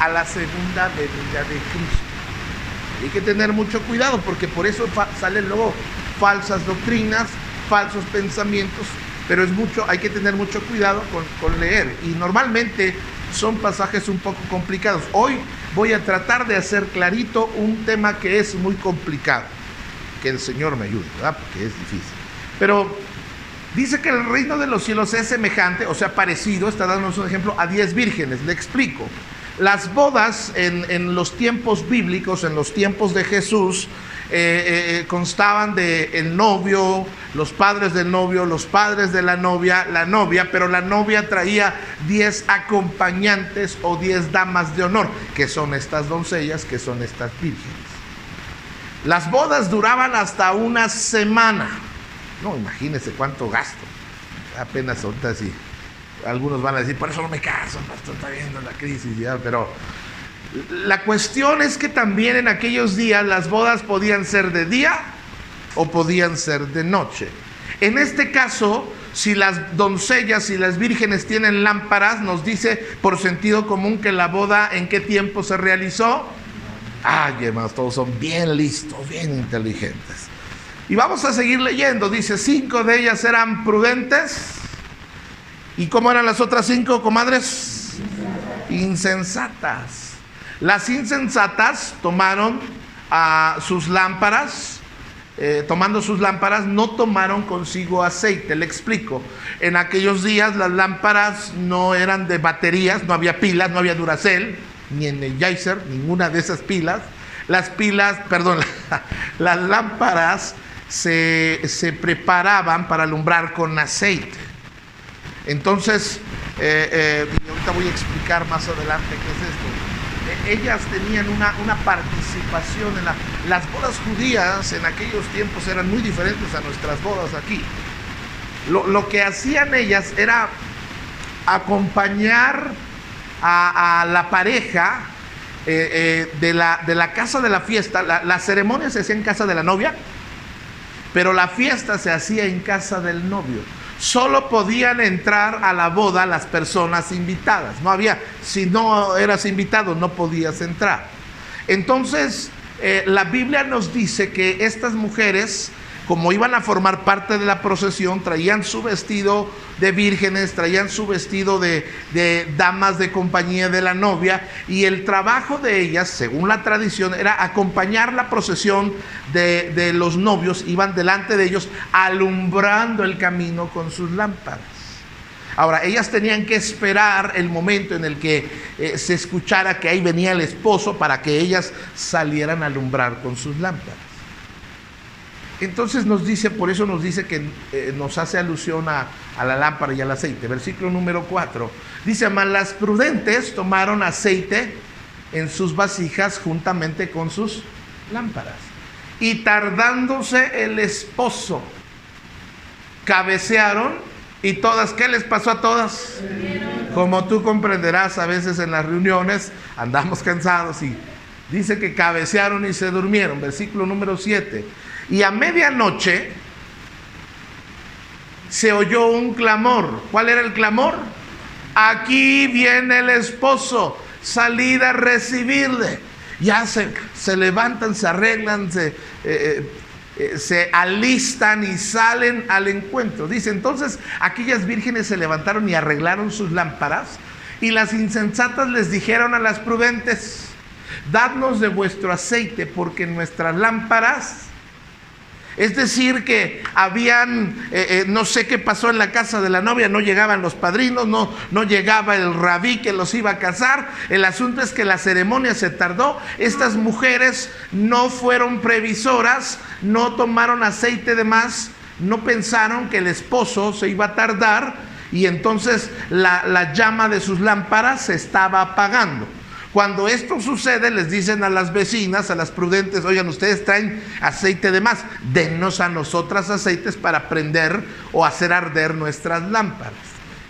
a la segunda venida de Cristo. Hay que tener mucho cuidado porque por eso salen luego falsas doctrinas, falsos pensamientos, pero hay que tener mucho cuidado con leer. Y normalmente son pasajes un poco complicados. Hoy voy a tratar de hacer clarito un tema que es muy complicado. Que el Señor me ayude, ¿verdad? Porque es difícil. Pero dice que el reino de los cielos es semejante, o sea, parecido, está dándonos un ejemplo, a 10 vírgenes. Le explico. Las bodas en los tiempos bíblicos, en los tiempos de Jesús, constaban de el novio, los padres del novio, los padres de la novia, pero la novia traía 10 acompañantes o 10 damas de honor, que son estas doncellas, que son estas vírgenes. Las bodas duraban hasta una semana. No, imagínense cuánto gasto. Apenas ahorita sí. Algunos van a decir, por eso no me caso, pastor, está viendo la crisis, ya, pero la cuestión es que también en aquellos días las bodas podían ser de día o podían ser de noche. En este caso, si las doncellas y las vírgenes tienen lámparas, nos dice por sentido común que la boda ¿en qué tiempo se realizó? Ay, hermanos, todos son bien listos, bien inteligentes. Y vamos a seguir leyendo, dice, 5 de ellas eran prudentes. ¿Y cómo eran las otras 5, comadres? Insensatas. Las insensatas tomaron sus lámparas, tomando sus lámparas, no tomaron consigo aceite. Le explico. En aquellos días las lámparas no eran de baterías, no había pilas, no había Duracell, ni Energizer, ninguna de esas pilas. Las lámparas se preparaban para alumbrar con aceite. Entonces, y ahorita voy a explicar más adelante qué es esto. Ellas tenían una participación en las bodas judías en aquellos tiempos eran muy diferentes a nuestras bodas aquí. Lo que hacían ellas era acompañar a la pareja de la casa de la fiesta. La ceremonia se hacía en casa de la novia, pero la fiesta se hacía en casa del novio. Solo podían entrar a la boda las personas invitadas. No había, si no eras invitado, no podías entrar. Entonces, la Biblia nos dice que estas mujeres, como iban a formar parte de la procesión, traían su vestido de vírgenes, traían su vestido de damas de compañía de la novia, y el trabajo de ellas, según la tradición, era acompañar la procesión de los novios. Iban delante de ellos alumbrando el camino con sus lámparas. Ahora, ellas tenían que esperar el momento en el que se escuchara que ahí venía el esposo para que ellas salieran a alumbrar con sus lámparas. Entonces nos dice, por eso nos dice que nos hace alusión a la lámpara y al aceite. Versículo número 4. Dice, mas las prudentes tomaron aceite en sus vasijas juntamente con sus lámparas. Y tardándose el esposo, cabecearon, y todas, ¿qué les pasó a todas? Como tú comprenderás, a veces en las reuniones andamos cansados y dice que cabecearon y se durmieron. Versículo número 7. Y a medianoche se oyó un clamor. ¿Cuál era el clamor? Aquí viene el esposo, salid a recibirle. Ya se levantan, se arreglan, se alistan y salen al encuentro. Dice, entonces aquellas vírgenes se levantaron y arreglaron sus lámparas, y las insensatas les dijeron a las prudentes, dadnos de vuestro aceite, porque nuestras lámparas... Es decir, que habían, no sé qué pasó en la casa de la novia, no llegaban los padrinos, no llegaba el rabí que los iba a casar. El asunto es que la ceremonia se tardó. Estas mujeres no fueron previsoras, no tomaron aceite de más, no pensaron que el esposo se iba a tardar, y entonces la llama de sus lámparas se estaba apagando. Cuando esto sucede, les dicen a las vecinas, a las prudentes, oigan, ustedes traen aceite de más, dennos a nosotras aceites para prender o hacer arder nuestras lámparas.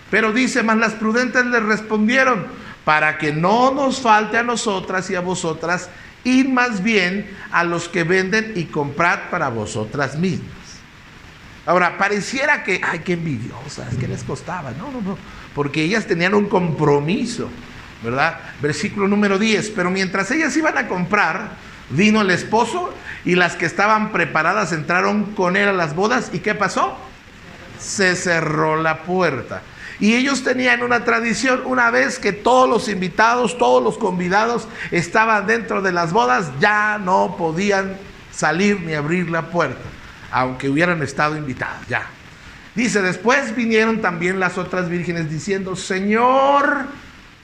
Pero dice, mas las prudentes les respondieron, para que no nos falte a nosotras y a vosotras, id más bien a los que venden y comprad para vosotras mismas. Ahora, pareciera que, ay, qué envidiosas, ¿qué les costaba? No, porque ellas tenían un compromiso. ¿verdad? Versículo número 10. Pero mientras ellas iban a comprar, vino el esposo y las que estaban preparadas entraron con él a las bodas. ¿Y qué pasó? Se cerró la puerta. Y ellos tenían una tradición: una vez que todos los invitados, todos los convidados estaban dentro de las bodas, ya no podían salir ni abrir la puerta, aunque hubieran estado invitados, ya. Dice: después vinieron también las otras vírgenes diciendo: Señor,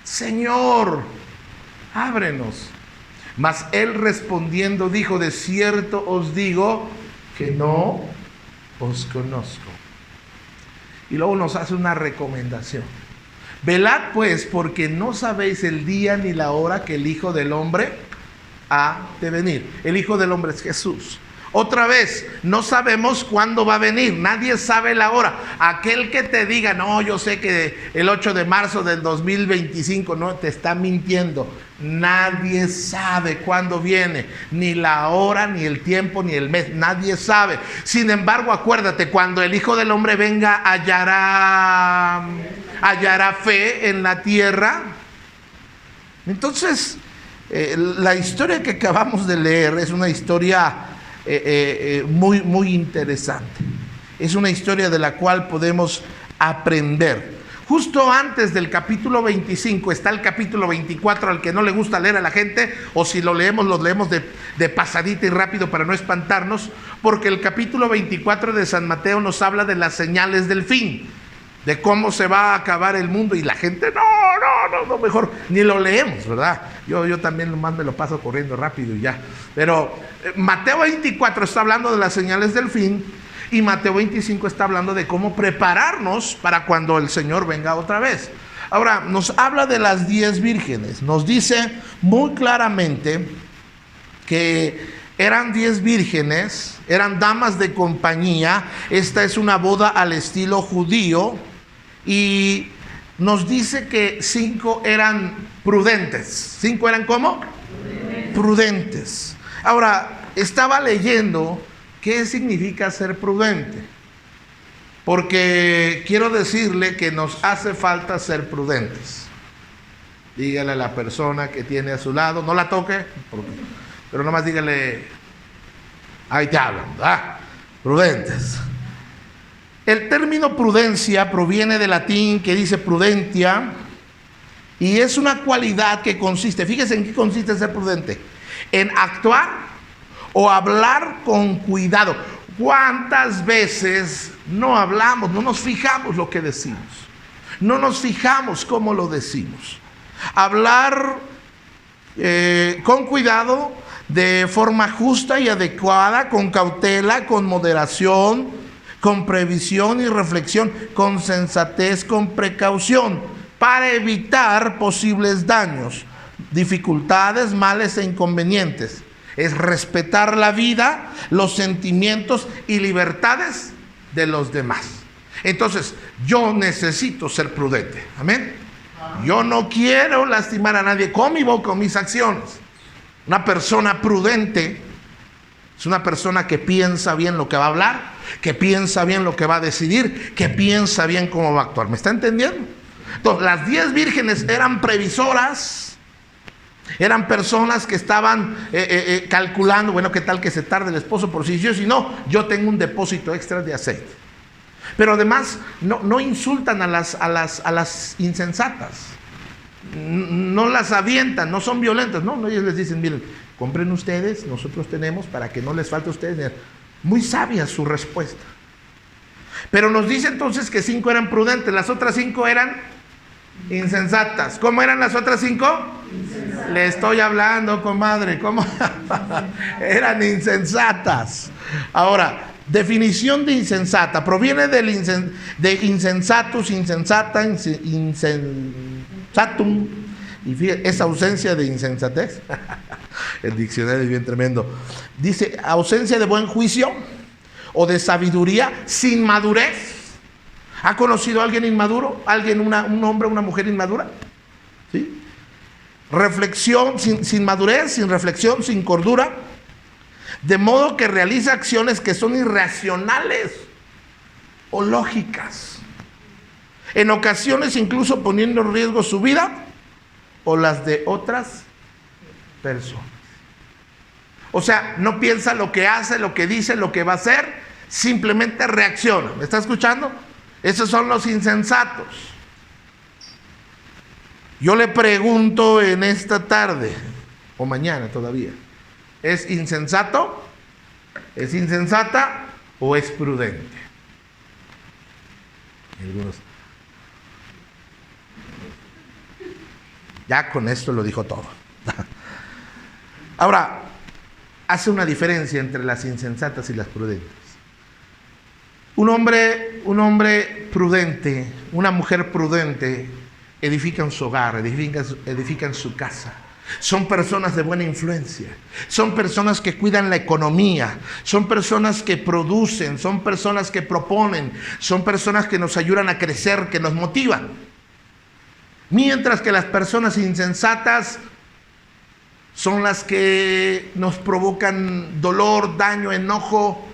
Señor, ábrenos. Mas él respondiendo dijo: de cierto os digo que no os conozco. Y luego nos hace una recomendación: velad pues, porque no sabéis el día ni la hora que el Hijo del Hombre ha de venir. El Hijo del Hombre es Jesús. Otra vez, no sabemos cuándo va a venir, nadie sabe la hora. Aquel que te diga: no, yo sé que el 8 de marzo del 2025, no, te está mintiendo. Nadie sabe cuándo viene, ni la hora, ni el tiempo, ni el mes, nadie sabe. Sin embargo, acuérdate, cuando el Hijo del Hombre venga, hallará fe en la tierra. Entonces, la historia que acabamos de leer es una historia muy interesante. Es una historia de la cual podemos aprender. Justo antes del capítulo 25 está el capítulo 24, al que no le gusta leer a la gente, o si lo leemos de pasadita y rápido para no espantarnos, porque el capítulo 24 de San Mateo nos habla de las señales del fin, de cómo se va a acabar el mundo, y la gente no, mejor ni lo leemos, ¿verdad? Yo también nomás me lo paso corriendo rápido y ya. Pero Mateo 24 está hablando de las señales del fin, y Mateo 25 está hablando de cómo prepararnos para cuando el Señor venga otra vez. Ahora, nos habla de las 10 vírgenes. Nos dice muy claramente que eran 10 vírgenes, eran damas de compañía. Esta es una boda al estilo judío. Y nos dice que 5 eran prudentes. ¿5 eran cómo? Prudentes. Ahora, estaba leyendo qué significa ser prudente, porque quiero decirle que nos hace falta ser prudentes. Dígale a la persona que tiene a su lado, no la toque, pero nomás dígale: ahí te hablan, ¿verdad? Prudentes. El término prudencia proviene del latín que dice prudentia, y es una cualidad que consiste, fíjese en qué consiste ser prudente: en actuar o hablar con cuidado. ¿Cuántas veces no hablamos, no nos fijamos lo que decimos? No nos fijamos cómo lo decimos. Hablar con cuidado, de forma justa y adecuada, con cautela, con moderación, con previsión y reflexión, con sensatez, con precaución, para evitar posibles daños, dificultades, males e inconvenientes. Es respetar la vida, los sentimientos y libertades de los demás. Entonces, yo necesito ser prudente. Amén. Yo no quiero lastimar a nadie con mi boca o mis acciones. Una persona prudente es una persona que piensa bien lo que va a hablar, que piensa bien lo que va a decidir, que piensa bien cómo va a actuar. ¿Me está entendiendo? Entonces, las 10 vírgenes eran previsoras. Eran personas que estaban calculando: bueno, qué tal que se tarde el esposo, por si no, yo tengo un depósito extra de aceite. Pero además no insultan a las insensatas, no las avientan, no son violentas. No, ellos les dicen: miren, compren ustedes, nosotros tenemos, para que no les falte a ustedes. Muy sabia su respuesta. Pero nos dice entonces que 5 eran prudentes, las otras 5 eran insensatas. ¿Cómo eran las otras 5? Le estoy hablando, comadre. ¿Cómo? Eran insensatas. Ahora, definición de insensata. Proviene de insensatus, insensata, insensatum. Y fíjate, esa ausencia de insensatez. El diccionario es bien tremendo. Dice: ausencia de buen juicio o de sabiduría, sin madurez. ¿Ha conocido a alguien inmaduro? ¿Alguien, un hombre o una mujer inmadura? ¿Sí? Reflexión, sin madurez, sin reflexión, sin cordura, de modo que realiza acciones que son irracionales o lógicas, en ocasiones incluso poniendo en riesgo su vida o las de otras personas. O sea, no piensa lo que hace, lo que dice, lo que va a hacer, simplemente reacciona. ¿Me está escuchando? Esos son los insensatos. Yo le pregunto en esta tarde, o mañana todavía, ¿es insensato? ¿Es insensata o es prudente? Algunos. Ya con esto lo dijo todo. Ahora, hace una diferencia entre las insensatas y las prudentes. Un hombre prudente, una mujer prudente, edifican su hogar, edifican su casa. Son personas de buena influencia, son personas que cuidan la economía, son personas que producen, son personas que proponen, son personas que nos ayudan a crecer, que nos motivan. Mientras que las personas insensatas son las que nos provocan dolor, daño, enojo,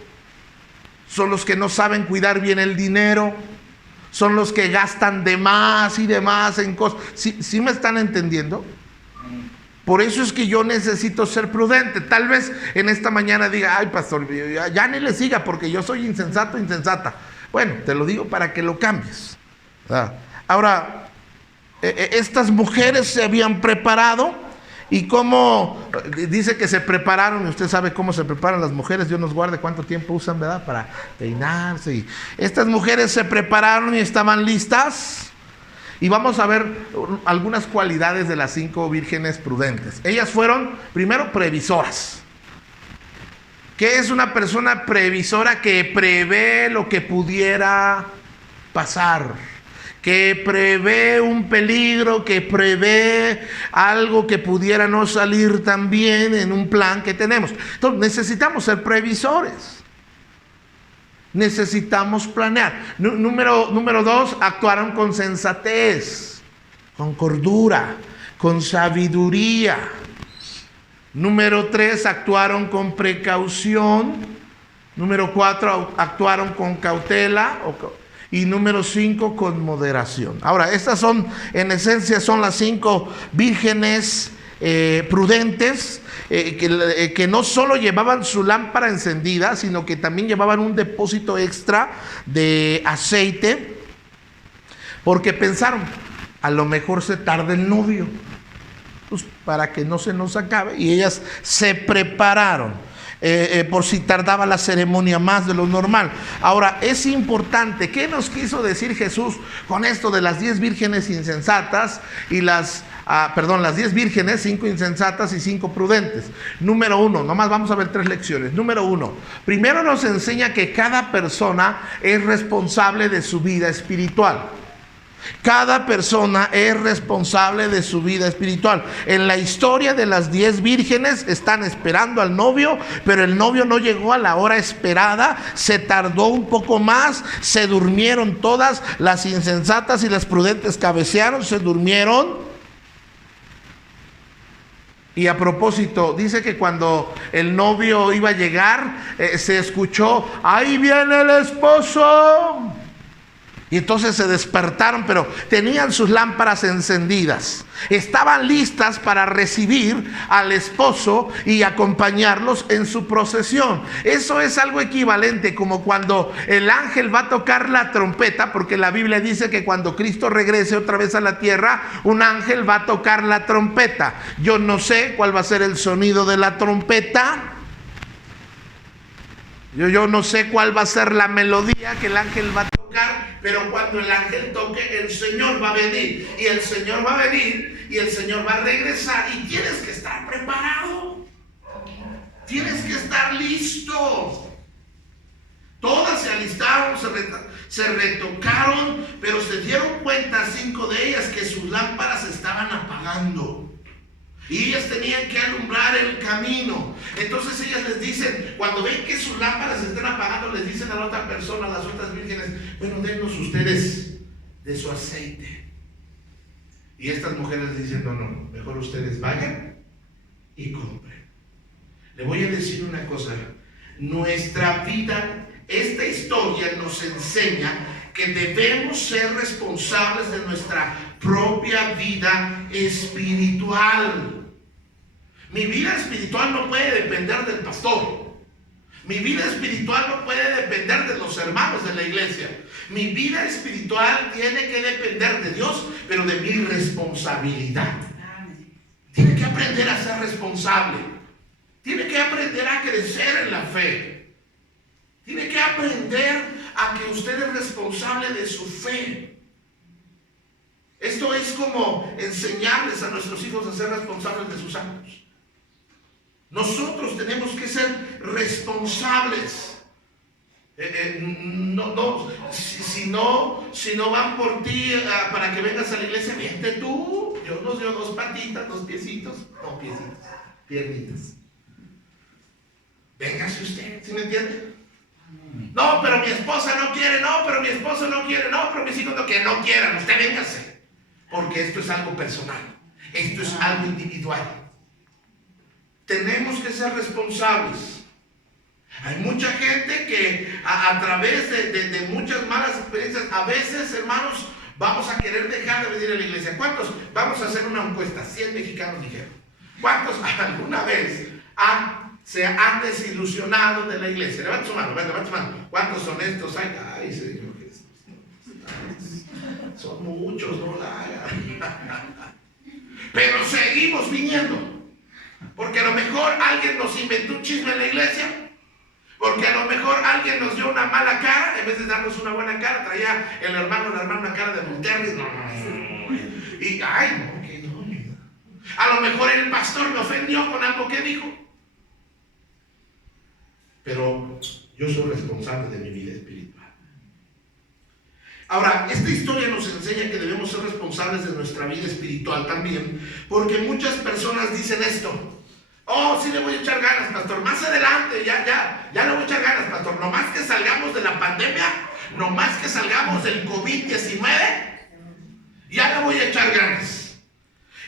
son los que no saben cuidar bien el dinero, son los que gastan de más y de más en cosas. ¿Sí me están entendiendo? Por eso es que yo necesito ser prudente. Tal vez en esta mañana diga, ay pastor, ya ni le siga porque yo soy insensato, insensata. Bueno, te lo digo para que lo cambies. Ahora, estas mujeres se habían preparado. ¿Y cómo? Dice que se prepararon, y usted sabe cómo se preparan las mujeres, Dios nos guarde cuánto tiempo usan, ¿verdad? Para peinarse. Y estas mujeres se prepararon y estaban listas. Y vamos a ver algunas cualidades de las 5 vírgenes prudentes. Ellas fueron, primero, previsoras. ¿Qué es una persona previsora? Que prevé lo que pudiera pasar, que prevé un peligro, que prevé algo que pudiera no salir tan bien en un plan que tenemos. Entonces necesitamos ser previsores. Necesitamos planear. Número 2, actuaron con sensatez, con cordura, con sabiduría. Número 3, actuaron con precaución. Número 4, actuaron con cautela. Y número 5, con moderación. Ahora, estas son, en esencia, son las 5 vírgenes prudentes, que no solo llevaban su lámpara encendida, sino que también llevaban un depósito extra de aceite, porque pensaron, a lo mejor se tarda el novio, pues para que no se nos acabe, y ellas se prepararon. Por si tardaba la ceremonia más de lo normal. Ahora, es importante, ¿qué nos quiso decir Jesús con esto de las 10 vírgenes insensatas y las 10 vírgenes, 5 insensatas y 5 prudentes? Número 1, nomás vamos a ver 3 lecciones. Número 1, primero nos enseña que cada persona es responsable de su vida espiritual. Cada persona es responsable de su vida espiritual. En la historia de las 10 vírgenes están esperando al novio, pero el novio no llegó a la hora esperada, se tardó un poco más, se durmieron todas, las insensatas y las prudentes cabecearon, se durmieron. Y a propósito, dice que cuando el novio iba a llegar, se escuchó, ¡ahí viene el esposo! Y entonces se despertaron, pero tenían sus lámparas encendidas. Estaban listas para recibir al esposo y acompañarlos en su procesión. Eso es algo equivalente como cuando el ángel va a tocar la trompeta, porque la Biblia dice que cuando Cristo regrese otra vez a la tierra, un ángel va a tocar la trompeta. Yo no sé cuál va a ser el sonido de la trompeta. Yo no sé cuál va a ser la melodía que el ángel va a tocar, pero cuando el ángel toque, el Señor va a venir, y el Señor va a venir, y el Señor va a regresar, y tienes que estar preparado, tienes que estar listo. Todas se alistaron, se retocaron, pero se dieron cuenta 5 de ellas que sus lámparas estaban apagando. Y ellas tenían que alumbrar el camino. Entonces ellas les dicen, cuando ven que sus lámparas se están apagando, les dicen a la otra persona, a las otras vírgenes, bueno, dennos ustedes de su aceite. Y estas mujeres dicen, no, mejor ustedes vayan y compren. Le voy a decir una cosa, nuestra vida, esta historia nos enseña que debemos ser responsables de nuestra propia vida espiritual. Mi vida espiritual no puede depender del pastor. Mi vida espiritual no puede depender de los hermanos de la iglesia. Mi vida espiritual tiene que depender de Dios, pero de mi responsabilidad. Tiene que aprender a ser responsable. Tiene que aprender a crecer en la fe. Tiene que aprender a que usted es responsable de su fe. Esto es como enseñarles a nuestros hijos a ser responsables de sus actos. Nosotros tenemos que ser responsables. Si no van por ti para que vengas a la iglesia, vente tú. Dios nos dio 2 patitas, 2 piecitos, no piecitos, piernitas. Véngase usted, ¿sí me entiende? No, pero mi esposa no quiere, no, pero mi esposo no quiere, no, pero mis hijos no quieren, no quieran, usted véngase. Porque esto es algo personal, esto es algo individual. Tenemos que ser responsables. Hay mucha gente que a través de muchas malas experiencias, a veces, hermanos, vamos a querer dejar de venir a la iglesia. ¿Cuántos? Vamos a hacer una encuesta. 100 mexicanos dijeron. ¿Cuántos alguna vez se han desilusionado de la iglesia? Levanta su mano, levanta su mano. ¿Cuántos honestos hay? Ay, Señor Jesús. Son muchos, no la hagan. Pero seguimos viniendo. Porque a lo mejor alguien nos inventó un chisme en la iglesia. Porque a lo mejor alguien nos dio una mala cara. En vez de darnos una buena cara, traía el hermano o la hermana una cara de Monterrey. Y, ay, no, que no. A lo mejor el pastor me ofendió con algo que dijo. Pero yo soy responsable de mi vida espiritual. Ahora, esta historia nos enseña que debemos ser responsables de nuestra vida espiritual también, porque muchas personas dicen esto: oh, sí le voy a echar ganas, pastor, más adelante, ya le voy a echar ganas, pastor, nomás que salgamos de la pandemia, nomás que salgamos del COVID-19, ya le voy a echar ganas.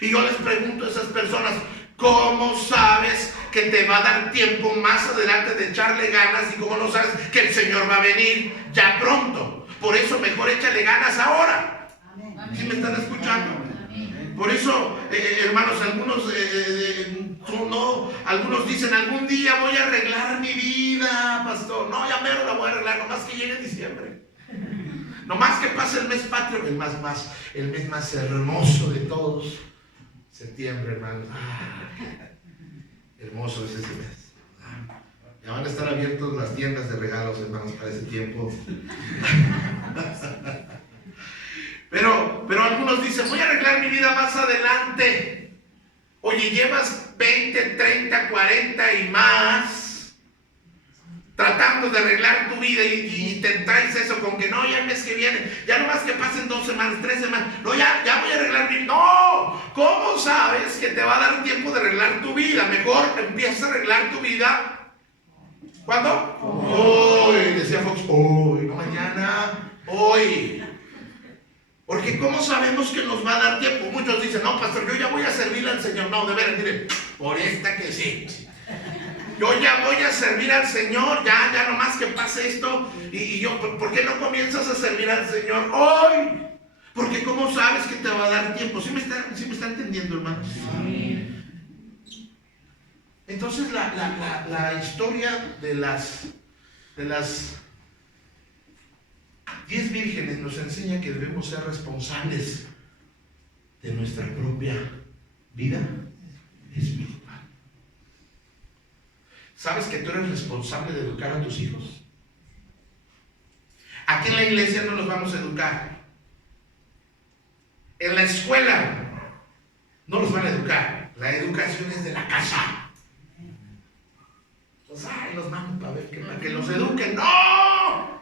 Y yo les pregunto a esas personas: ¿cómo sabes que te va a dar tiempo más adelante de echarle ganas? ¿Y cómo no sabes que el Señor va a venir ya pronto? Por eso mejor échale ganas ahora. ¿Sí me están escuchando? Por eso, hermanos, algunos dicen: algún día voy a arreglar mi vida, pastor. No, ya mero la voy a arreglar, nomás que llegue diciembre. Nomás que pase el mes patrio, el mes más hermoso de todos. Septiembre, hermanos. Hermoso es ese mes. Ya van a estar abiertas las tiendas de regalos, hermanos, para ese tiempo. Pero algunos dicen: voy a arreglar mi vida más adelante. Oye, llevas 20, 30, 40 y más tratando de arreglar tu vida y te traes eso con que no, ya el mes que viene, ya no más que pasen 2 semanas, 3 semanas, no, ya voy a arreglar mi vida. No, ¿cómo sabes que te va a dar tiempo de arreglar tu vida? Mejor empieza a arreglar tu vida. ¿Cuándo? Hoy, decía Fox, hoy, no mañana, hoy. Porque ¿cómo sabemos que nos va a dar tiempo? Muchos dicen: no, pastor, yo ya voy a servirle al Señor. No, de veras, mire, por esta que sí. Yo ya voy a servir al Señor, ya nomás que pase esto. Y yo, ¿por qué no comienzas a servir al Señor hoy? Porque ¿cómo sabes que te va a dar tiempo? ¿Sí me está entendiendo, hermanos? Sí. Entonces la historia de las 10 vírgenes nos enseña que debemos ser responsables de nuestra propia vida espiritual. ¿Sabes que tú eres responsable de educar a tus hijos? Aquí en la iglesia no los vamos a educar. En la escuela no los van a educar. La educación es de la casa. Pues ay, los mando para que los eduquen. ¡No!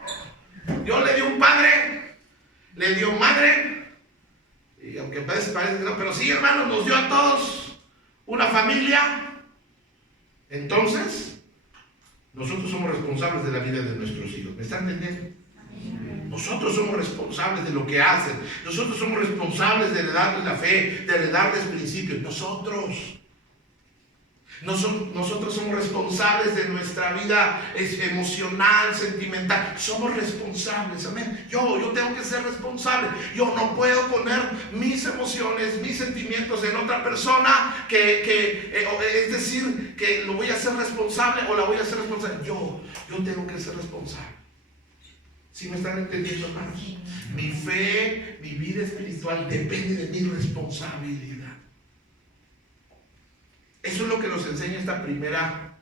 Dios le dio un padre, le dio madre, y aunque parece que no, pero sí, hermanos, nos dio a todos una familia. Entonces, nosotros somos responsables de la vida de nuestros hijos. ¿Me están entendiendo? Nosotros somos responsables de lo que hacen. Nosotros somos responsables de heredarles la fe, de heredarles principios. Nosotros. Nosotros somos responsables de nuestra vida emocional, sentimental. Somos responsables, amén. Yo tengo que ser responsable. Yo no puedo poner mis emociones, mis sentimientos en otra persona es decir, que lo voy a hacer responsable o la voy a hacer responsable. Yo tengo que ser responsable. ¿Sí me están entendiendo, hermanos? Mi fe, mi vida espiritual depende de mi responsabilidad. Eso es lo que nos enseña esta primera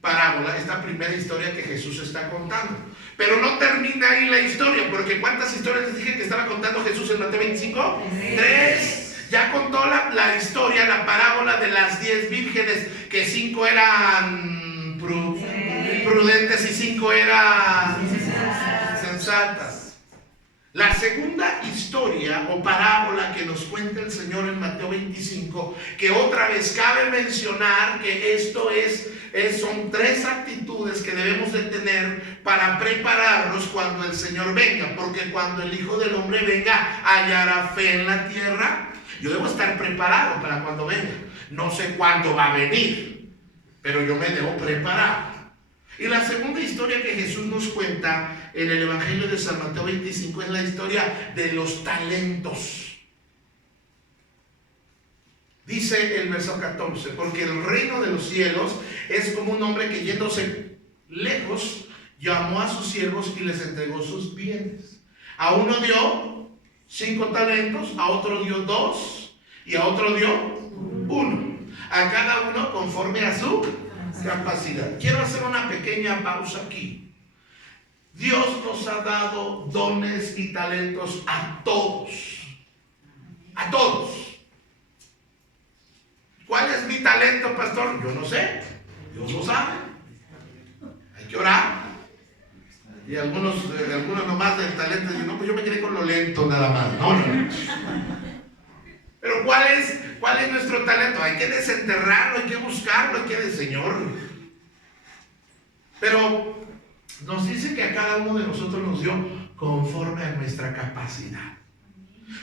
parábola, esta primera historia que Jesús está contando. Pero no termina ahí la historia, porque ¿cuántas historias les dije que estaba contando Jesús en Mateo 25? 3. Ya contó la historia, la parábola de las 10 vírgenes, que 5 eran prudentes y 5 eran sensatas. La segunda historia o parábola que nos cuenta el Señor en Mateo 25, que otra vez cabe mencionar que esto son 3 actitudes que debemos de tener para prepararnos cuando el Señor venga, porque cuando el Hijo del Hombre venga, hallará fe en la tierra. Yo debo estar preparado para cuando venga. No sé cuándo va a venir, pero yo me debo preparar. Y la segunda historia que Jesús nos cuenta en el Evangelio de San Mateo 25 es la historia de los talentos. Dice el verso 14, porque el reino de los cielos es como un hombre que yéndose lejos, llamó a sus siervos y les entregó sus bienes. A uno dio 5 talentos, a otro dio 2 y a otro dio 1. A cada uno conforme a su capacidad. Quiero hacer una pequeña pausa aquí. Dios nos ha dado dones y talentos a todos. A todos. ¿Cuál es mi talento, pastor? Yo no sé. Dios lo sabe. Hay que orar. Y algunos nomás del talento dicen, no, pues yo me quedé con lo lento nada más. No. Pero ¿cuál es nuestro talento? Hay que desenterrarlo, hay que buscarlo, hay que decir, Señor. Pero nos dice que a cada uno de nosotros nos dio conforme a nuestra capacidad.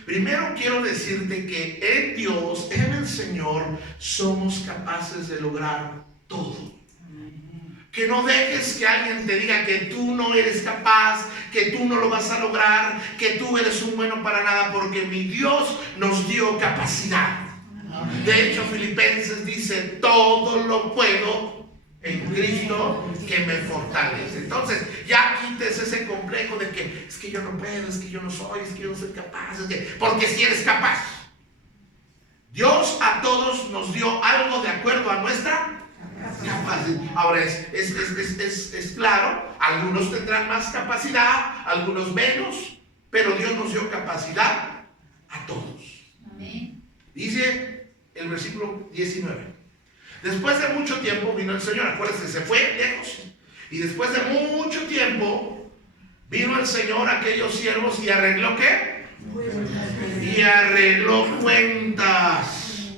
Primero quiero decirte que en Dios, en el Señor, somos capaces de lograr todo. Que no dejes que alguien te diga que tú no eres capaz, que tú no lo vas a lograr, que tú eres un bueno para nada, porque mi Dios nos dio capacidad. De hecho, Filipenses dice, todo lo puedo en Cristo que me fortalece. Entonces, ya quites ese complejo de que es que yo no puedo, es que yo no soy, es que yo no soy capaz, porque si eres capaz. Dios a todos nos dio algo de acuerdo a nuestra capacidad. Ahora es claro, algunos tendrán más capacidad, algunos menos, pero Dios nos dio capacidad a todos. Amén. Dice el versículo 19. Después de mucho tiempo vino el Señor, acuérdense, se fue lejos. Y después de mucho tiempo vino el Señor a aquellos siervos y arregló ¿qué? Y arregló cuentas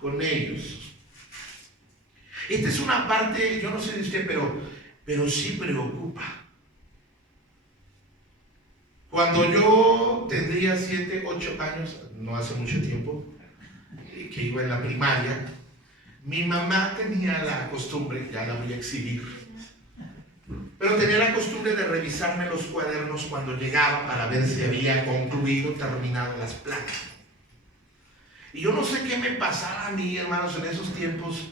con ellos. Esta es una parte, yo no sé de usted, pero sí preocupa. Cuando yo tendría 7, 8 años, no hace mucho tiempo, que iba en la primaria, mi mamá tenía la costumbre, ya la voy a exhibir, pero tenía la costumbre de revisarme los cuadernos cuando llegaba para ver si había concluido, terminado las placas. Y yo no sé qué me pasaba a mí, hermanos, en esos tiempos.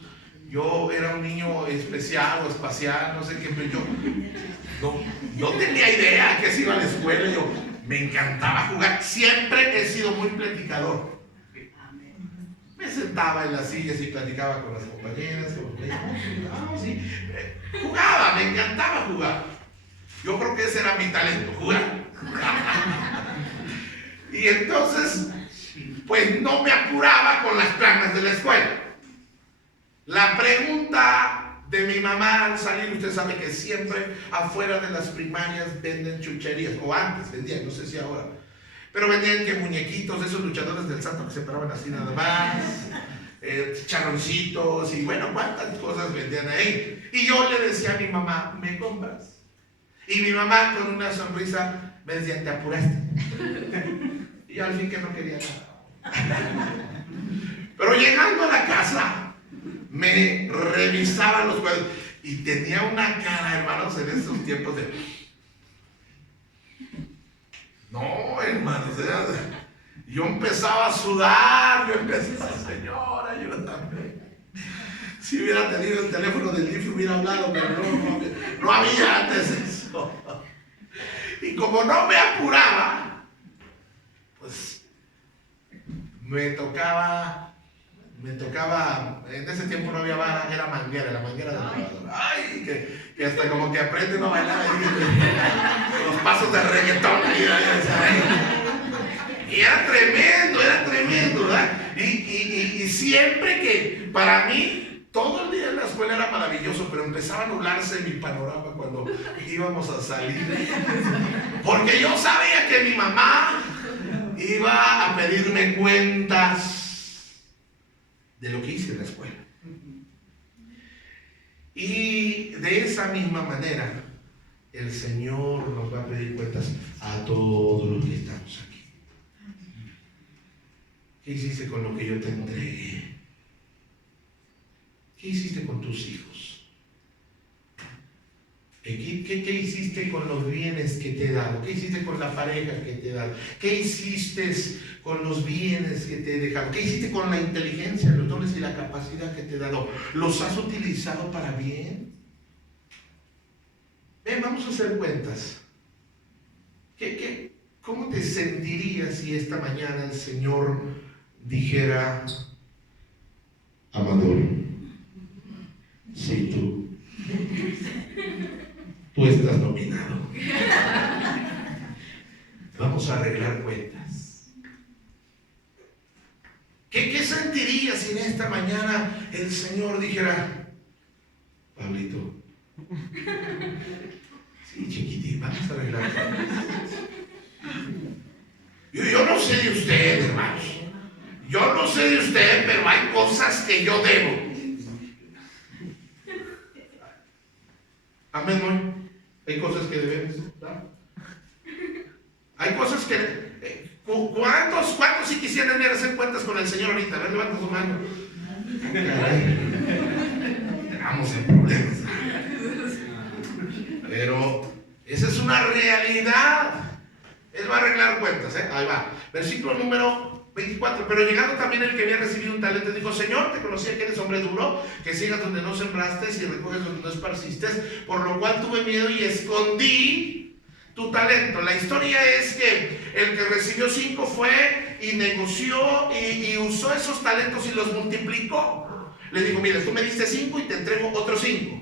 Yo era un niño especial o espacial, no sé qué, pero yo no tenía idea que se iba a la escuela. Yo me encantaba jugar, siempre he sido muy platicador. Me sentaba en las sillas y platicaba con las compañeras, con los niños. Sí. Jugaba, me encantaba jugar. Yo creo que ese era mi talento, jugar. Y entonces, pues no me apuraba con las planas de la escuela. La pregunta de mi mamá al salir, usted sabe que siempre afuera de las primarias venden chucherías, o antes vendían, no sé si ahora. Pero vendían que muñequitos de esos luchadores del santo que se paraban así nada más, chicharroncitos y bueno, cuántas cosas vendían ahí. Y yo le decía a mi mamá, ¿me compras? Y mi mamá con una sonrisa me decía, te apuraste. Y al fin que no quería nada. Pero llegando a la casa, me revisaba los cuadros y tenía una cara, hermanos, en esos tiempos de... No, hermanos, yo empezaba a sudar, yo empezaba, Señor, ayúdame. Si hubiera tenido el teléfono del DIF hubiera hablado, pero no había antes eso. Y como no me apuraba, pues me tocaba, en ese tiempo no había vara, era manguera, la manguera de lavadora. Ay, que hasta como que aprende uno a bailar los pasos de reggaetón ahí, y era tremendo, ¿verdad? Y siempre que, para mí, todo el día en la escuela era maravilloso, pero empezaba a nublarse mi panorama cuando íbamos a salir. Porque yo sabía que mi mamá iba a pedirme cuentas de lo que hice en la escuela. Y de esa misma manera, el Señor nos va a pedir cuentas a todos los que estamos aquí. ¿Qué hiciste con lo que yo te entregué? ¿Qué hiciste con tus hijos? ¿Qué hiciste con los bienes que te he dado? ¿Qué hiciste con la pareja que te he dado? ¿Qué hiciste con los bienes que te he dejado? ¿Qué hiciste con la inteligencia, los dones y la capacidad que te he dado? ¿Los has utilizado para bien? Ven, vamos a hacer cuentas. ¿Cómo te sentirías si esta mañana el Señor dijera: Amador, sí, tú estás nominado. Vamos a arreglar cuentas. ¿Qué sentirías si en esta mañana el Señor dijera: Pablito, sí, chiquitín, vamos a arreglar cuentas? Yo no sé de usted, hermanos. Yo no sé de usted, pero hay cosas que yo debo. Amén, ¿no? Hay cosas que debemos, ¿no? Hay cosas que... ¿Cuántos sí quisieran ir a hacer cuentas con el Señor ahorita? A ver, levanta su mano. Estamos en problemas. Pero esa es una realidad. Él va a arreglar cuentas, ¿eh? Ahí va. Versículo número 24. Pero llegando también el que había recibido un talento, dijo: Señor, te conocía que eres hombre duro, que sigas donde no sembraste y recoges donde no esparciste, por lo cual tuve miedo y escondí tu talento. La historia es que el que recibió 5 fue y negoció y usó esos talentos y los multiplicó. Le dijo: mira, tú me diste 5 y te entrego otros 5.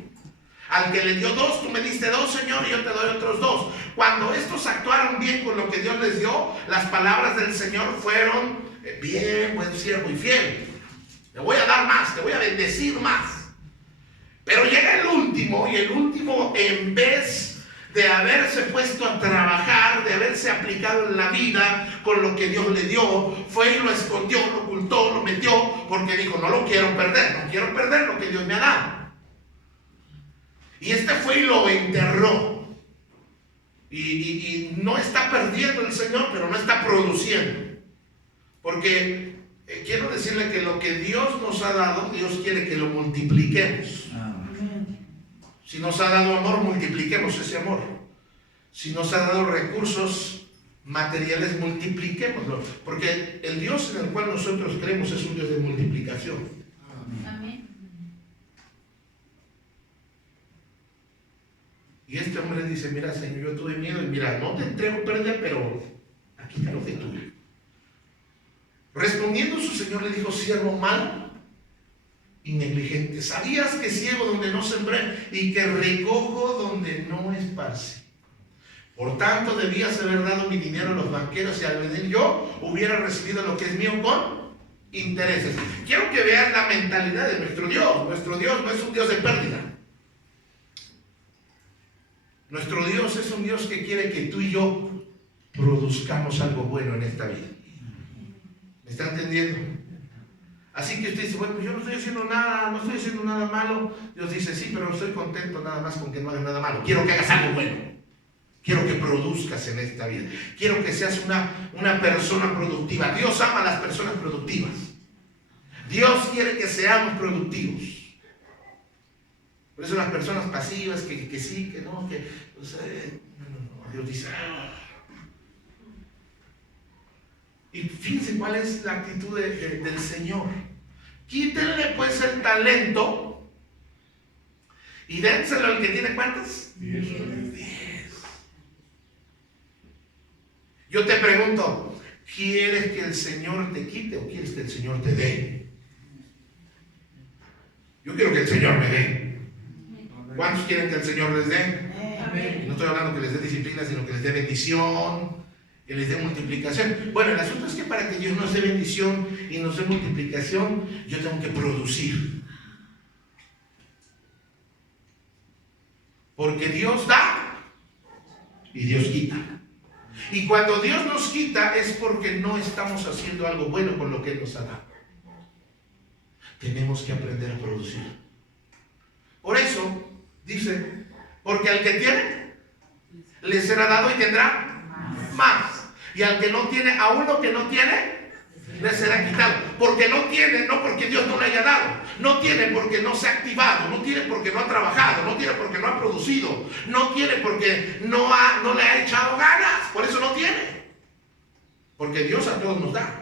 Al que le dio 2, tú me diste 2, Señor, y yo te doy otros 2. Cuando estos actuaron bien con lo que Dios les dio, las palabras del Señor fueron: bien, buen siervo y fiel. Te voy a dar más, te voy a bendecir más. Pero llega el último, y el último, en vez de haberse puesto a trabajar, de haberse aplicado en la vida con lo que Dios le dio, fue y lo escondió, lo ocultó, lo metió, porque dijo: no lo quiero perder, no quiero perder lo que Dios me ha dado. Y este fue y lo enterró. Y no está perdiendo el Señor, pero no está produciendo. Porque quiero decirle que lo que Dios nos ha dado, Dios quiere que lo multipliquemos. Si nos ha dado amor, multipliquemos ese amor. Si nos ha dado recursos materiales, multipliquémoslo. Porque el Dios en el cual nosotros creemos es un Dios de multiplicación. Amén. Y este hombre dice: mira, Señor, yo tuve miedo y mira, no te entrego perder, pero aquí está lo que tuve. Respondiendo su Señor le dijo: siervo malo y negligente, ¿sabías que ciego donde no sembré y que recojo donde no esparcí? Por tanto, debías haber dado mi dinero a los banqueros y al venir yo hubiera recibido lo que es mío con intereses. Quiero que veas la mentalidad de nuestro Dios. Nuestro Dios no es un Dios de pérdida. Nuestro Dios es un Dios que quiere que tú y yo produzcamos algo bueno en esta vida. ¿Me está entendiendo? Así que usted dice: bueno, pues yo no estoy haciendo nada malo. Dios dice: sí, pero no estoy contento nada más con que no hagas nada malo. Quiero que hagas algo bueno. Quiero que produzcas en esta vida. Quiero que seas una persona productiva. Dios ama a las personas productivas. Dios quiere que seamos productivos. Por eso las personas pasivas que sí, que no, que pues, no, Dios dice. Y fíjense cuál es la actitud del Señor. Quítenle pues el talento y dénselo al que tiene ¿cuántas? 10. Yo te pregunto, ¿quieres que el Señor te quite o quieres que el Señor te dé? Yo quiero que el Señor me dé. ¿Cuántos quieren que el Señor les dé? Y no estoy hablando que les dé disciplina, sino que les dé bendición, que les dé multiplicación. Bueno, el asunto es que para que Dios nos dé bendición y nos dé multiplicación, yo tengo que producir. Porque Dios da y Dios quita. Y cuando Dios nos quita es porque no estamos haciendo algo bueno con lo que Él nos ha dado. Tenemos que aprender a producir. Por eso dice, porque al que tiene, le será dado y tendrá más. Y al que no tiene, aún lo que no tiene, le será quitado. Porque no tiene, no porque Dios no le haya dado. No tiene porque no se ha activado. No tiene porque no ha trabajado. No tiene porque no ha producido. No tiene porque no le ha echado ganas. Por eso no tiene. Porque Dios a todos nos da.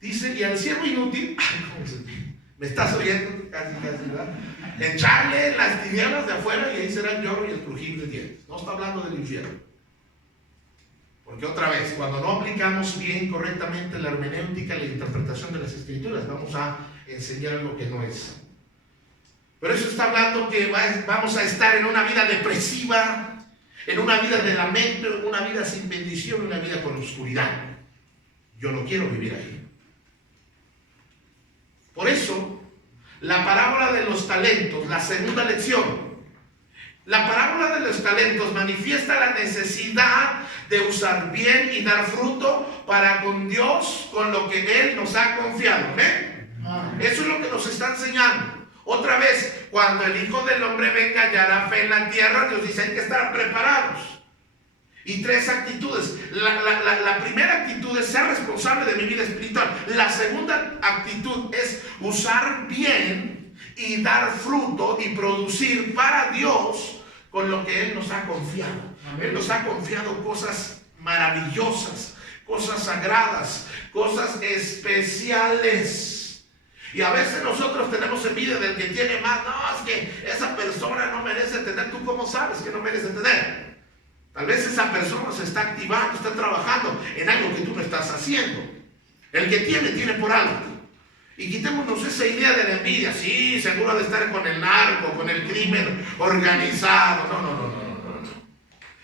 Dice, y al siervo inútil, me estás oyendo casi, ¿verdad? Echarle en las tinieblas de afuera y ahí será el lloro y el crujir de dientes. No está hablando del infierno. Porque otra vez, cuando no aplicamos bien, correctamente la hermenéutica, la interpretación de las escrituras, vamos a enseñar algo que no es. Pero eso está hablando que vamos a estar en una vida depresiva, en una vida de lamento, en una vida sin bendición, una vida con oscuridad. Yo no quiero vivir ahí. Por eso, la parábola de los talentos, la segunda lección, la parábola de los talentos manifiesta la necesidad de usar bien y dar fruto para con Dios, con lo que Él nos ha confiado. Eso es lo que nos está enseñando. Otra vez, cuando el Hijo del Hombre venga y hará fe en la tierra, Dios dice, hay que estar preparados. Y 3 actitudes. La primera actitud es ser responsable de mi vida espiritual. La segunda actitud es usar bien y dar fruto y producir para Dios con lo que Él nos ha confiado. Él nos ha confiado cosas maravillosas, cosas sagradas, cosas especiales. Y a veces nosotros tenemos envidia del que tiene más. No, es que esa persona no merece tener. ¿Tú cómo sabes que no merece tener? Tal vez esa persona se está activando, está trabajando en algo que tú no estás haciendo. El que tiene por algo. Y quitémonos esa idea de la envidia. Sí, seguro de estar con el narco, con el crimen organizado. No.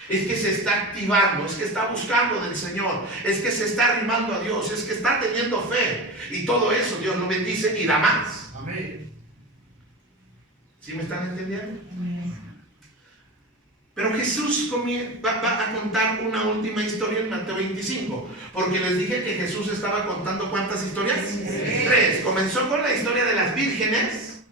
Es que se está activando, es que está buscando del Señor, es que se está arrimando a Dios, es que está teniendo fe. Y todo eso Dios lo bendice y da más. Amén. ¿Sí me están entendiendo? Amén. Pero Jesús va a contar una última historia en Mateo 25, porque les dije que Jesús estaba contando ¿cuántas historias? 3. Comenzó con la historia de las vírgenes,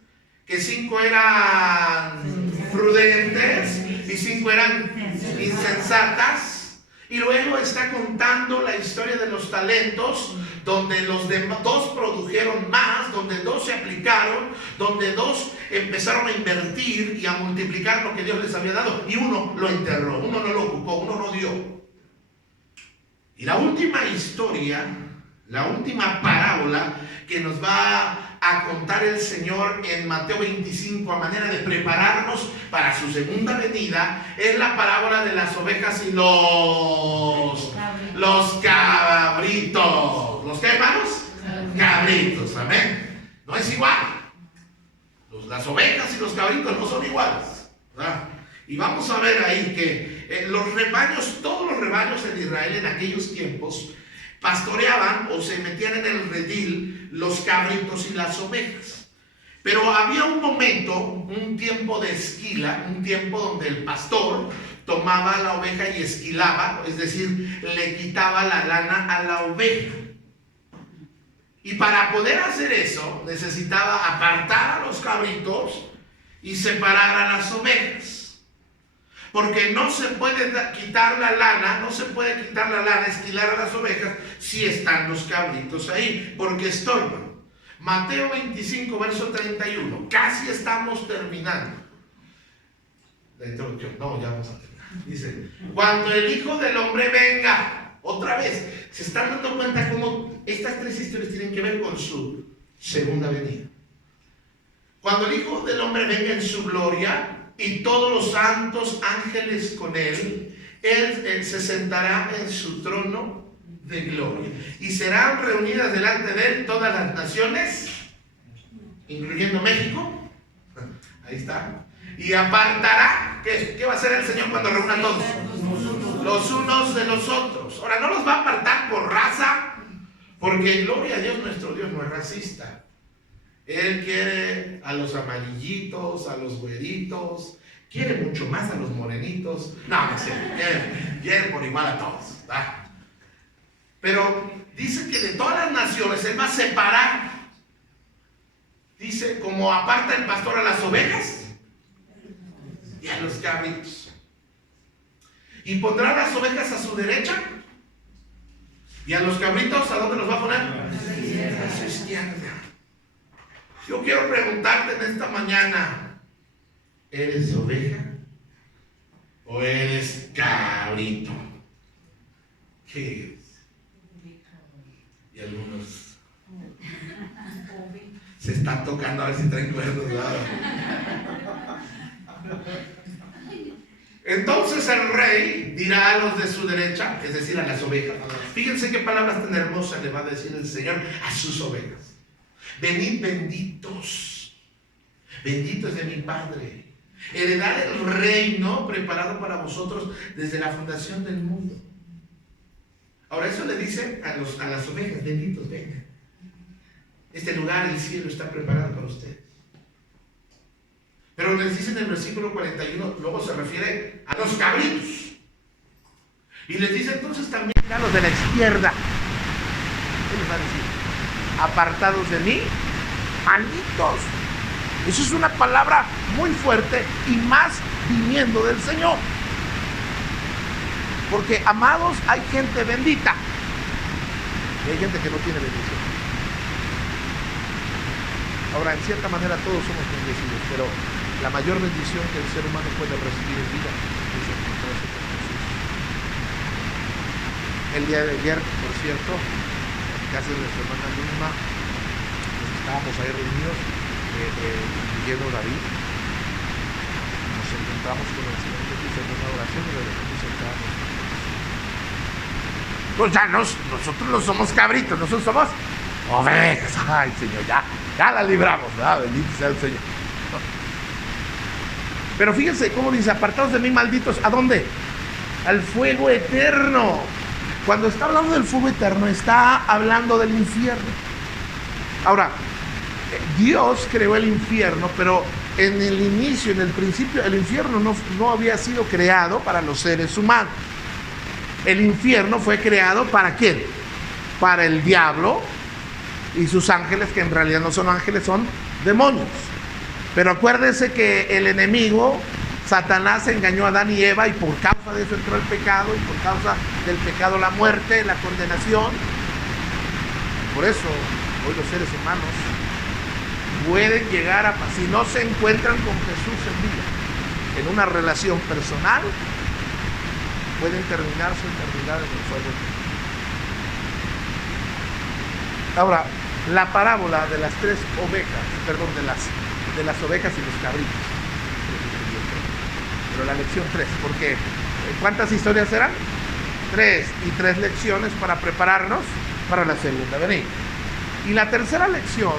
que 5 eran prudentes y 5 eran insensatas. Y luego está contando la historia de los talentos, donde los 2 produjeron más, donde 2 se aplicaron, donde 2 empezaron a invertir y a multiplicar lo que Dios les había dado. Y 1 lo enterró, 1 no lo ocupó, 1 no dio. Y la última historia, la última parábola que nos va a contar el Señor en Mateo 25 a manera de prepararnos para su segunda venida, es la parábola de las ovejas y los cabritos. ¿Los qué, hermanos? Cabritos, amén. No es igual. Las ovejas y los cabritos no son iguales, ¿verdad? Y vamos a ver ahí que los rebaños, todos los rebaños en Israel en aquellos tiempos pastoreaban o se metían en el redil los cabritos y las ovejas. Pero había un momento, un tiempo de esquila, un tiempo donde el pastor tomaba la oveja y esquilaba, es decir, le quitaba la lana a la oveja. Y para poder hacer eso, necesitaba apartar a los cabritos y separar a las ovejas. Porque no se puede quitar la lana, esquilar a las ovejas si están los cabritos ahí, porque estorban. Mateo 25, verso 31. Casi estamos terminando. La introducción. No, ya vamos a terminar. Dice, cuando el Hijo del Hombre venga, otra vez, se están dando cuenta cómo estas tres historias tienen que ver con su segunda venida. Cuando el Hijo del Hombre venga en su gloria y todos los santos ángeles con él se sentará en su trono de gloria. Y serán reunidas delante de él todas las naciones, incluyendo México. Ahí está. Y apartará. ¿Qué va a hacer el Señor cuando reúna a todos? Los unos de los otros. Ahora, no los va a apartar por raza, porque gloria a Dios, nuestro Dios no es racista. Él quiere a los amarillitos, a los güeritos, quiere mucho más a los morenitos. No sé, quiere por igual a todos. Pero dice que de todas las naciones Él va a separar. Dice, como aparta el pastor a las ovejas y a los cabritos. Y pondrá las ovejas a su derecha y a los cabritos, ¿a dónde los va a poner? A su izquierda. Yo quiero preguntarte en esta mañana, ¿eres oveja o eres cabrito? ¿Qué es? Y algunos se están tocando a ver si traen cuernos. Entonces el rey dirá a los de su derecha, es decir, a las ovejas. Fíjense qué palabras tan hermosas le va a decir el Señor a sus ovejas. Venid benditos, benditos de mi Padre, heredad el reino preparado para vosotros desde la fundación del mundo. Ahora eso le dice a las ovejas, benditos, vengan. Este lugar, el cielo, está preparado para ustedes. Pero les dice en el versículo 41, luego se refiere a los cabritos. Y les dice entonces también a los de la izquierda. ¿Qué les va a decir? Apartados de mí, malditos. Eso es una palabra muy fuerte y más viniendo del Señor. Porque, amados, hay gente bendita y hay gente que no tiene bendición. Ahora, en cierta manera todos somos bendecidos, pero la mayor bendición que el ser humano puede recibir en vida es encontrarse con Jesús. El día de ayer, por cierto, en casa de nuestra hermana Luzma, estábamos ahí reunidos, incluyendo David, nos encontramos con el Señor Jesús en una oración y le dejamos sentarnos. Pues ya nosotros no somos cabritos, nosotros somos ovejas. Ay, Señor, ya la libramos, ¿verdad? Bendito sea el Señor. Pero fíjense cómo dice, apartados de mí, malditos, ¿a dónde? Al fuego eterno. Cuando está hablando del fuego eterno, está hablando del infierno. Ahora, Dios creó el infierno, pero en el inicio, en el principio, el infierno no había sido creado para los seres humanos. El infierno fue creado ¿para quién? Para el diablo y sus ángeles, que en realidad no son ángeles, son demonios. Pero acuérdense que el enemigo, Satanás, engañó a Adán y Eva, y por causa de eso entró el pecado, y por causa del pecado la muerte, la condenación. Por eso hoy los seres humanos pueden llegar si no se encuentran con Jesús en vida, en una relación personal, pueden terminar su eternidad en el fuego. Ahora, la parábola de las tres ovejas, perdón, de las ovejas y los cabritos. Pero la lección 3, porque ¿cuántas historias eran? 3, y 3 lecciones para prepararnos para la segunda venida. Y la tercera lección,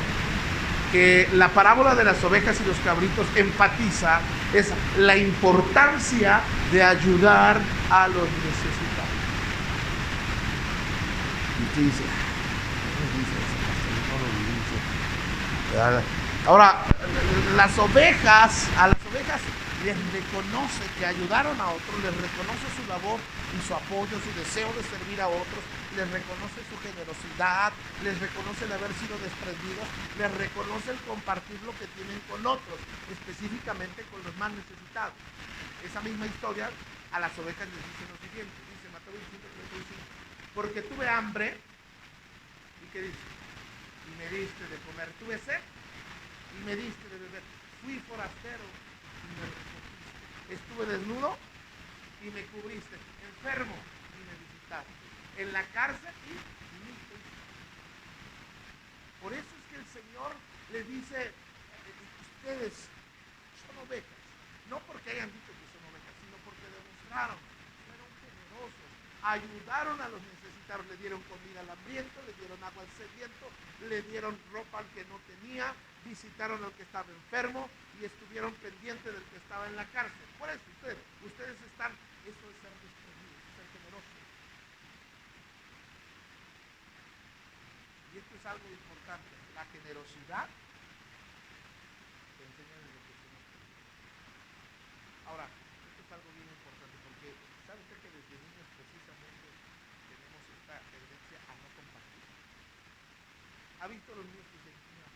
que la parábola de las ovejas y los cabritos enfatiza, es la importancia de ayudar a los necesitados. Y usted dice, ahora, a las ovejas les reconoce que ayudaron a otros, les reconoce su labor y su apoyo, su deseo de servir a otros, les reconoce su generosidad, les reconoce el haber sido desprendidos, les reconoce el compartir lo que tienen con otros, específicamente con los más necesitados. Esa misma historia a las ovejas les dice lo siguiente, dice Mateo 25:35, porque tuve hambre, ¿y qué dice? y me diste de comer. Tuve sed y me diste de beber. Fui forastero y me recogiste. Estuve desnudo y me cubriste. Enfermo y me visitaste. En la cárcel y me hiciste. Por eso es que el Señor les dice, ustedes son ovejas. No porque hayan dicho que son ovejas, sino porque demostraron, fueron generosos, ayudaron a los necesitados, le dieron comida al hambriento, le dieron agua al sediento, le dieron ropa al que no tenía, visitaron al que estaba enfermo y estuvieron pendientes del que estaba en la cárcel. Por eso ustedes están, eso es ser desprendido, eso es ser generoso. Y esto es algo importante, la generosidad te enseña desde que somos pequeños. Ahora, esto es algo bien importante porque ¿sabe usted que desde niños precisamente tenemos esta tendencia a no compartir? ¿Ha visto los niños que dicen, mira,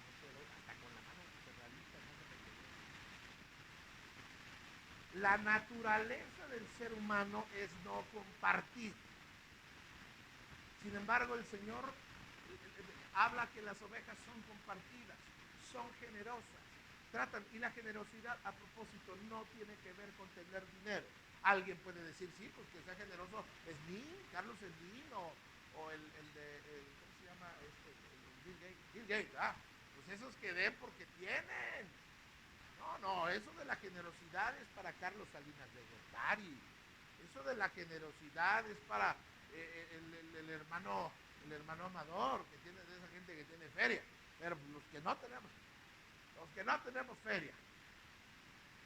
no te doy, hasta con la mano cerradita, no me doy? La naturaleza del ser humano es no compartir. Sin embargo, el Señor habla que las ovejas son compartidas, son generosas, tratan, y la generosidad, a propósito, no tiene que ver con tener dinero. Alguien puede decir, sí, pues que sea generoso, Slim, Carlos Slim, o el de, ¿cómo se llama? Bill Gates, pues esos que den porque tienen. No, eso de la generosidad es para Carlos Salinas de Gortari. Eso de la generosidad es para el hermano Amador, que tiene de esa gente que tiene feria. Pero los que no tenemos feria.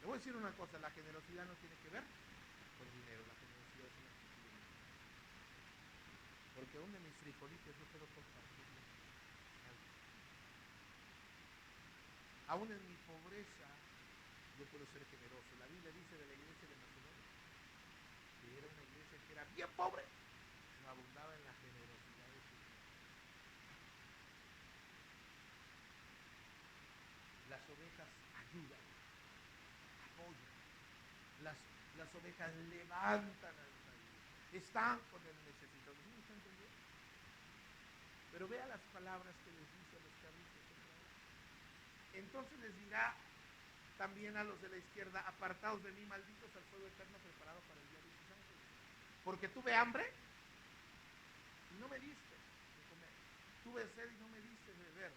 Le voy a decir una cosa, la generosidad no tiene que ver con dinero, la generosidad es una actitud. Porque aún de mis frijolitos yo quiero compartir. Aún en mi pobreza yo puedo ser generoso. La Biblia dice de la iglesia de Macedonia que era una iglesia que era bien pobre, no abundaba en la generosidad de su vida. Las ovejas ayudan, apoyan, las ovejas levantan al caído, están con el necesitado. ¿Sí me está entendiendo? Pero vea las palabras que les dice a los cabritos. Entonces les dirá también a los de la izquierda, apartaos de mí, malditos, al fuego eterno preparado para el día de sus ángeles. Porque tuve hambre y no me diste de comer. Tuve sed y no me diste de beber.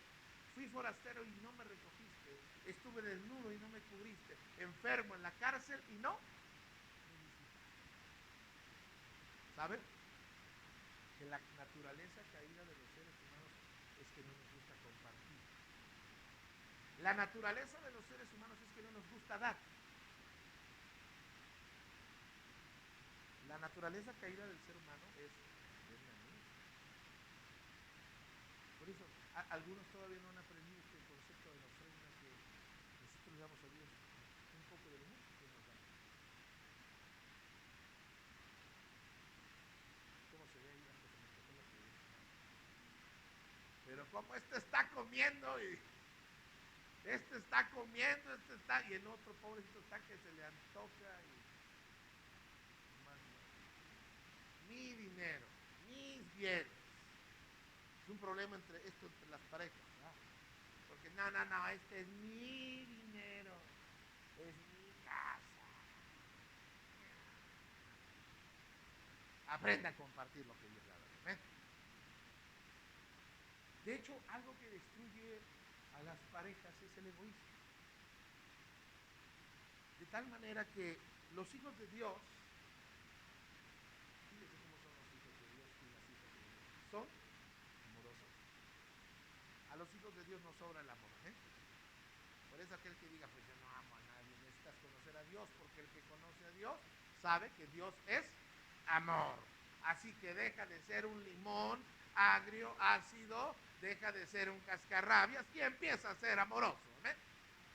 Fui forastero y no me recogiste. Estuve desnudo y no me cubriste. Enfermo en la cárcel y no me visitaste. ¿Saben? Que la naturaleza caída de los seres humanos es que no nos gusta compartir. La naturaleza de los seres humanos es que no nos gusta dar. La naturaleza caída del ser humano es denme a mí. Por eso, algunos todavía no han aprendido este concepto de la ofrenda, que nosotros le damos a Dios un poco de lo mucho que nos da. ¿Cómo se ve ahí? Antes se me tocó la que... Pero como este está comiendo y este está comiendo, este está, y el otro pobrecito está que se le antoja y más no. Mi dinero, mis bienes. Es un problema entre las parejas, ¿verdad? Porque no, este es mi dinero, es mi casa. Aprenda a compartir lo que Dios le ha dado. ¿Ven? De hecho, algo que destruye a las parejas es el egoísmo. De tal manera que los hijos de Dios, fíjense cómo son los hijos de Dios y las hijas de Dios. Son amorosos. A los hijos de Dios no sobra el amor, ¿eh? Por eso aquel que diga, pues yo no amo a nadie, necesitas conocer a Dios, porque el que conoce a Dios sabe que Dios es amor. Así que deja de ser un limón agrio, ácido, deja de ser un cascarrabias y empieza a ser amoroso, ¿eh?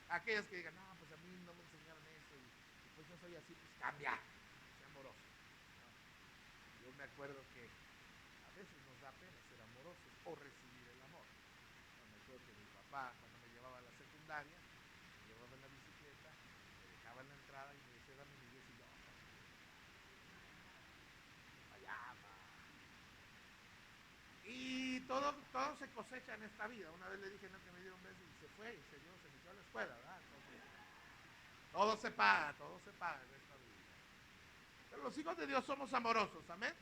Aquellos que digan, no, pues a mí no me enseñaron eso y pues yo soy así, pues cambia, sea amoroso. ¿No? Yo me acuerdo que a veces nos da pena ser amorosos o recibir el amor. Me acuerdo que mi papá, cuando me llevaba a la secundaria, me llevaba en la bicicleta, me dejaba en la entrada y me decía, dame mi 10 y yo, allá va. Y todo se cosecha en esta vida. Una vez le dije, no, que me dio un beso y se fue y se metió a la escuela, ¿verdad? Entonces, todo se paga en esta vida. Pero los hijos de Dios somos amorosos, amén.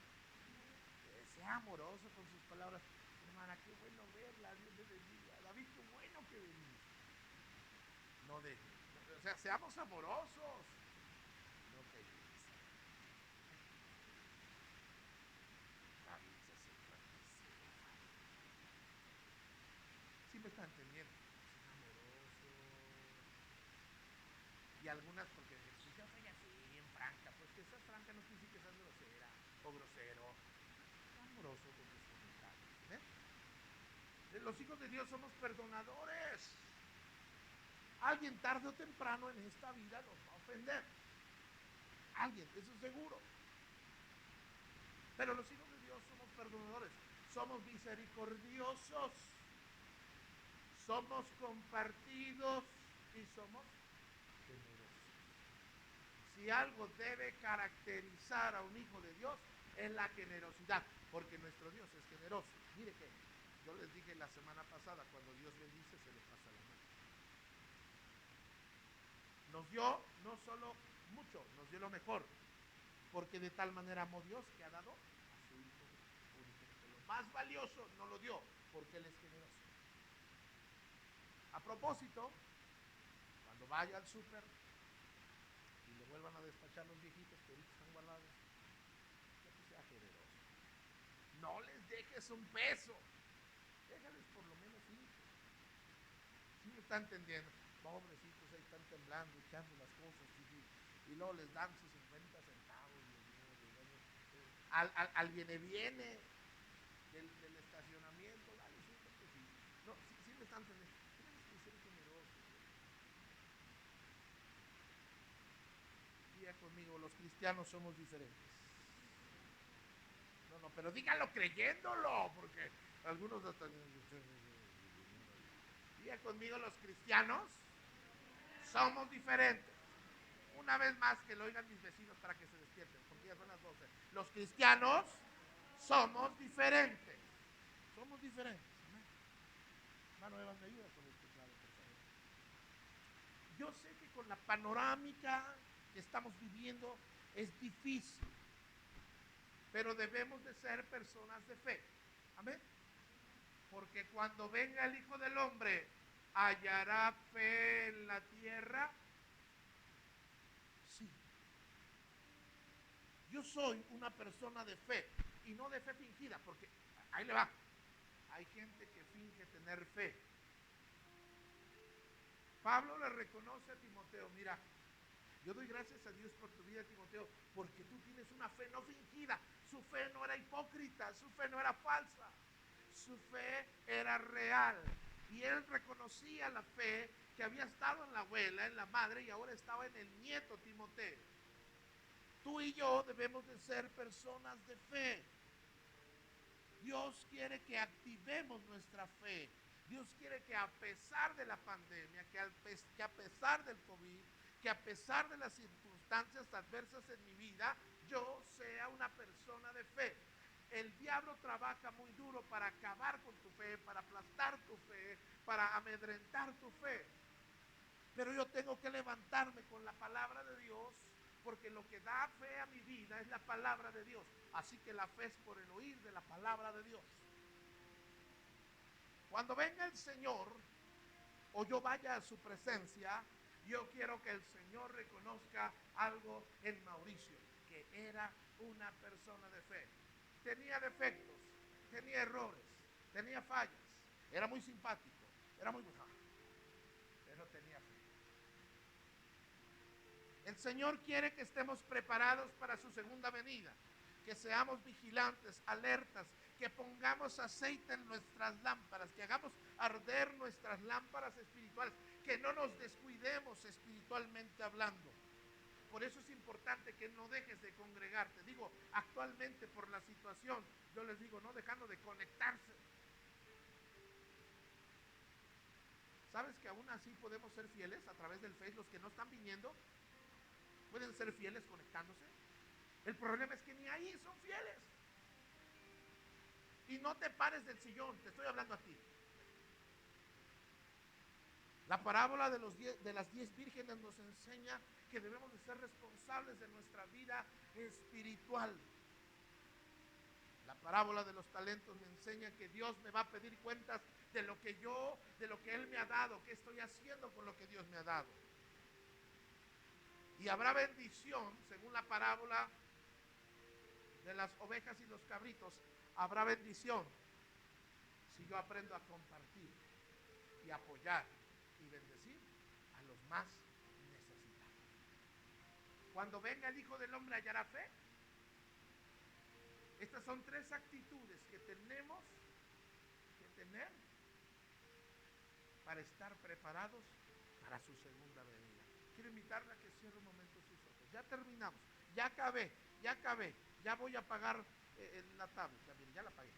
Sea amoroso con sus palabras. Hermana, qué bueno verla, Dios le bendiga. David, qué bueno que venís. No deje. O sea, seamos amorosos. No te digas. David se centra en sí. Sí me está entendiendo. Es amoroso. Y algunas, porque si yo soy así, bien franca, pues que seas franca no quiere decir que seas grosera o grosero. Sea amoroso con tus comentarios. ¿Eh? Los hijos de Dios somos perdonadores. Alguien tarde o temprano en esta vida nos va a ofender. Alguien, eso es seguro. Pero los hijos de Dios somos perdonadores, somos misericordiosos, somos compartidos y somos generosos. Si algo debe caracterizar a un hijo de Dios es la generosidad, porque nuestro Dios es generoso. Mire que yo les dije la semana pasada, cuando Dios bendice se le pasa la mano. Nos dio no solo mucho, nos dio lo mejor, porque de tal manera amó Dios que ha dado a su Hijo único. Lo más valioso no lo dio, porque Él es generoso. A propósito, cuando vaya al súper y le vuelvan a despachar los viejitos que ahorita están guardados, que sea generoso. No les dejes un peso, déjales por lo menos 5. ¿Sí me está entendiendo? Pobrecitos ahí están temblando, echando las cosas y luego les dan sus 50 centavos. Al viene del estacionamiento, dale 5 pesitos. No, sí me están entendiendo. Tienes que ser generoso. Diga conmigo, los cristianos somos diferentes. No, pero dígalo creyéndolo, porque algunos hasta... Diga conmigo, los cristianos somos diferentes. Una vez más que lo oigan mis vecinos para que se despierten, porque ya son las 12. Los cristianos somos diferentes. Somos diferentes. Hermano Evans, me ayuda con el teclado, por favor. Yo sé que con la panorámica que estamos viviendo es difícil, pero debemos de ser personas de fe. Amén. Porque cuando venga el Hijo del Hombre, ¿hallará fe en la tierra? Sí. Yo soy una persona de fe, y no de fe fingida, porque ahí le va. Hay gente que finge tener fe. Pablo le reconoce a Timoteo, mira, yo doy gracias a Dios por tu vida, Timoteo, porque tú tienes una fe no fingida. Su fe no era hipócrita, su fe no era falsa, su fe era real. Y él reconocía la fe que había estado en la abuela, en la madre, y ahora estaba en el nieto Timoteo. Tú y yo debemos de ser personas de fe. Dios quiere que activemos nuestra fe. Dios quiere que a pesar de la pandemia, que a pesar del COVID, que a pesar de las circunstancias adversas en mi vida, yo sea una persona de fe. El diablo trabaja muy duro para acabar con tu fe, para aplastar tu fe, para amedrentar tu fe. Pero yo tengo que levantarme con la palabra de Dios, porque lo que da fe a mi vida es la palabra de Dios. Así que la fe es por el oír de la palabra de Dios. Cuando venga el Señor o yo vaya a su presencia, yo quiero que el Señor reconozca algo en Mauricio, que era una persona de fe. Tenía defectos, tenía errores, tenía fallas, era muy simpático, era muy bujado, pero tenía fe. El Señor quiere que estemos preparados para su segunda venida, que seamos vigilantes, alertas, que pongamos aceite en nuestras lámparas, que hagamos arder nuestras lámparas espirituales, que no nos descuidemos espiritualmente hablando. Por eso es importante que no dejes de congregarte. Digo, actualmente por la situación, yo les digo, no dejando de conectarse. ¿Sabes que aún así podemos ser fieles a través del Facebook? Los que no están viniendo pueden ser fieles conectándose. El problema es que ni ahí son fieles. Y no te pares del sillón, te estoy hablando a ti. La parábola de las 10 vírgenes nos enseña que debemos de ser responsables de nuestra vida espiritual. La parábola de los talentos me enseña que Dios me va a pedir cuentas de lo que Él me ha dado, qué estoy haciendo con lo que Dios me ha dado. Y habrá bendición, según la parábola de las ovejas y los cabritos, habrá bendición si yo aprendo a compartir y apoyar y bendecir a los más necesitados. Cuando venga el Hijo del Hombre, hallará fe. Estas son 3 actitudes que tenemos que tener para estar preparados para su segunda venida. Quiero invitarle a que cierre un momento sus ojos. Ya terminamos, ya acabé, ya voy a apagar la tablet, ya la apagué.